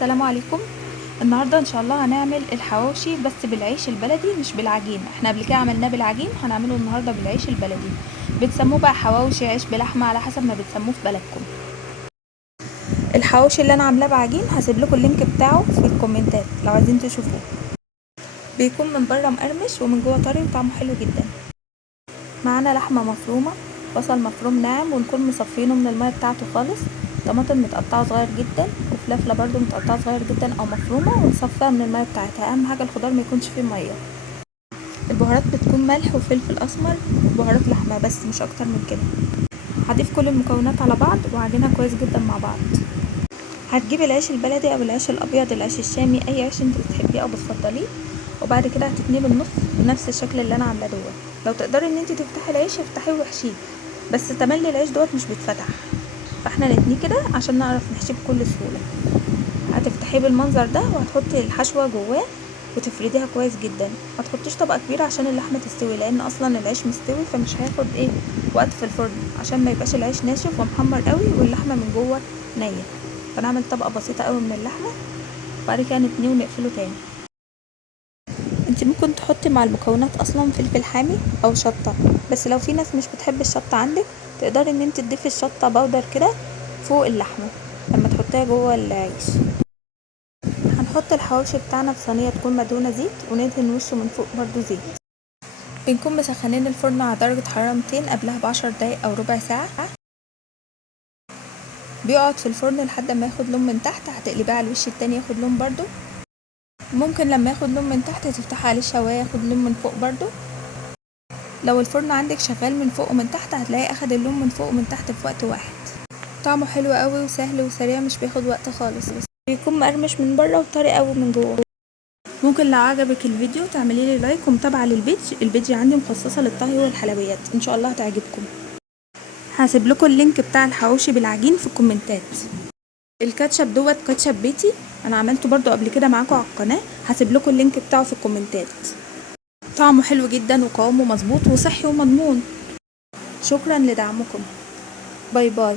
السلام عليكم. النهارده ان شاء الله هنعمل الحواوشي بس بالعيش البلدي مش بالعجين. احنا قبل كده عملناه بالعجين، هنعمله النهارده بالعيش البلدي. بتسموه بقى حواوشي، عيش بلحمه، على حسب ما بتسموه في بلدكم. الحواوشي اللي انا عاملاه بعجين هسيب لكم اللينك بتاعه في الكومنتات لو عايزين تشوفوه. بيكون من بره مقرمش ومن جوه طري وطعمه حلو جدا. معانا لحمه مفرومه، بصل مفروم ناعم ونكون مصفينه من الميه بتاعته خالص، طماطم متقطعه صغير جدا، وفلفله برده متقطعه صغير جدا او مفرومه ونصفيها من الميه بتاعتها. اهم حاجه الخضار ما يكونش فيه ميه. البهارات بتكون ملح وفلفل اسمر وبهارات لحمه بس، مش اكتر من كده. هضيف كل المكونات على بعض واعجنها كويس جدا مع بعض. هتجيب العيش البلدي او العيش الابيض، العيش الشامي، اي عيش انت بتحبيه او بتفضليه، وبعد كده هتتنيه بالنص بنفس الشكل اللي انا عاملاه دوت. لو تقدري ان انت تفتحي العيش افتحيه واحشيه، بس تملي العيش دوت مش بيتفتح، فاحنا نتنيه كده عشان نعرف نحشيه بكل سهوله. هتفتحيه بالمنظر ده وهتحطي الحشوه جواه وتفرديها كويس جدا. ما تحطيش طبقه كبيره عشان اللحمه تستوي، لان اصلا العيش مستوي فمش هياخد وقت في الفرن، عشان ما يبقاش العيش ناشف ومحمر قوي واللحمه من جوه نيه. فنعمل طبقه بسيطه قوي من اللحمه وبعد كده نتنيه ونقفله تاني. انت ممكن تحطي مع المكونات اصلا فلفل حامي او شطه، بس لو في ناس مش بتحب الشطه عندك تقدري ان انت تضيفي الشطه باودر كده فوق اللحمه لما تحطيها جوه العيش. هنحط الحواوشي بتاعنا في صينيه تكون مدهونه زيت وندهن وشه من فوق برضو زيت. بنكون مسخنين الفرن على درجه حراره 200 قبلها ب10 دقايق او ربع ساعه. بيقعد في الفرن لحد ما ياخد لون من تحت، هتقلبيه على الوش التاني ياخد لون برضو. ممكن لما ياخد لون من تحت تفتحي عليه الشوايه ياخد لون من فوق برضو. لو الفرن عندك شغال من فوق ومن تحت هتلاقيه اخد اللون من فوق ومن تحت في وقت واحد. طعمه حلو قوي وسهل وسريع، مش بياخد وقت خالص، بيكون مقرمش من بره وطري قوي من جوه. ممكن لو عجبك الفيديو تعملي لي لايك ومتابعه البيج عندي مخصصه للطهي والحلويات، ان شاء الله هتعجبكم. هسيب لكم اللينك بتاع الحواوشي بالعجين في الكومنتات. الكاتشب دوت كاتشب بيتي، انا عملته برضو قبل كده معاكم على القناه، هسيب لكم اللينك بتاعه في الكومنتات. طعمه حلو جدا وقوامه مظبوط وصحي ومضمون. شكرا لدعمكم. باي باي.